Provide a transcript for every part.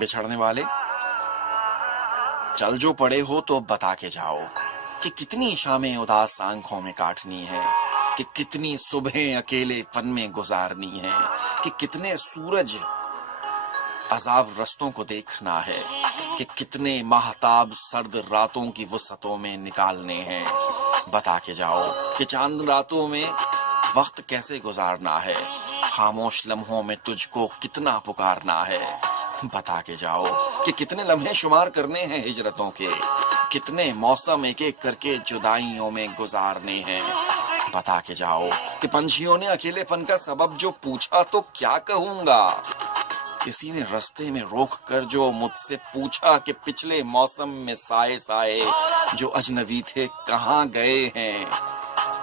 بچھڑنے والے چل جو پڑے ہو تو بتا کے جاؤ کہ کتنی شامیں اداس آنکھوں میں کاٹنی ہے، کہ کتنی صبحیں اکیلے پن میں گزارنی ہے، کہ کتنے سورج عذاب رستوں کو دیکھنا ہے، کہ کتنے ماہتاب سرد راتوں کی وسعتوں میں نکالنے ہیں۔ بتا کے جاؤ کہ چاند راتوں میں وقت کیسے گزارنا ہے، خاموش لمحوں میں تجھ کو کتنا پکارنا ہے۔ بتا کے جاؤ کہ کتنے لمحے شمار کرنے ہیں ہجرتوں کے، کتنے موسم ایک ایک کر کے جدائیوں میں گزارنے ہیں۔ بتا کے جاؤ کہ پنچھیوں نے اکیلے پن کا سبب جو پوچھا تو کیا کہوں گا، کسی نے رستے میں روک کر جو مجھ سے پوچھا کہ پچھلے موسم میں سائے سائے جو اجنبی تھے کہاں گئے ہیں،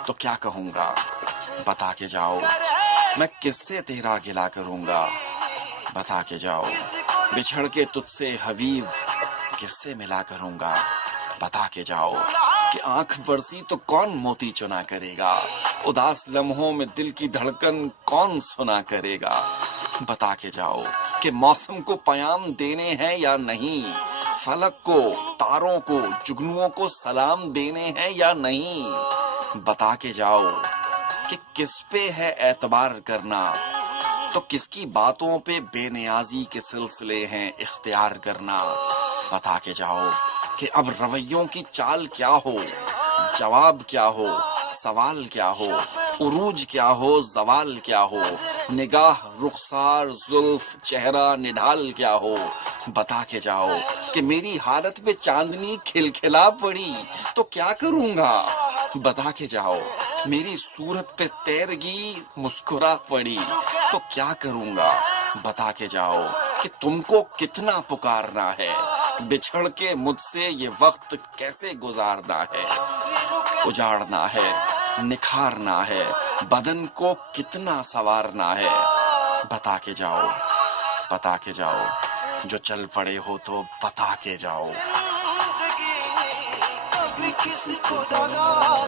تو کیا کہوں گا۔ بتا کے جاؤ میں کس سے تیرا گلا کروں گا، بتا کے جاؤ بچھڑ کے تجھ سے حبیب کس سے ملا کروں گا۔ بتا کے جاؤ کہ آنکھ برسی تو کون موتی چنا کرے گا، اداس لمحوں میں دل کی دھڑکن کون سنا کرے گا۔ بتا کے جاؤ کہ موسم کو پیام دینے ہیں یا نہیں، فلک کو، تاروں کو، جگنوؤں کو سلام دینے ہیں یا نہیں۔ بتا کے جاؤ کہ کس پہ ہے اعتبار کرنا، تو کس کی باتوں پہ بے نیازی کے سلسلے ہیں اختیار کرنا۔ بتا کے جاؤ کہ اب رویوں کی چال کیا ہو، جواب کیا ہو، سوال کیا ہو، عروج کیا ہو، زوال کیا ہو، نگاہ، رخسار، زلف، چہرہ، نڈھال کیا ہو۔ بتا کے جاؤ کہ میری حالت پہ چاندنی کھلکھلا پڑی تو کیا کروں گا۔ بتا کے جاؤ میری صورت پہ تیرگی مسکرا پڑی تو کیا کروں گا۔ بتا کے جاؤ کہ تم کو کتنا پکارنا ہے، بچھڑ کے مجھ سے یہ وقت کیسے گزارنا ہے۔ اجاڑنا ہے، نکھارنا ہے، بدن کو کتنا سنوارنا ہے۔ بتا کے جاؤ، بتا کے جاؤ، جو چل پڑے ہو تو بتا کے جاؤ۔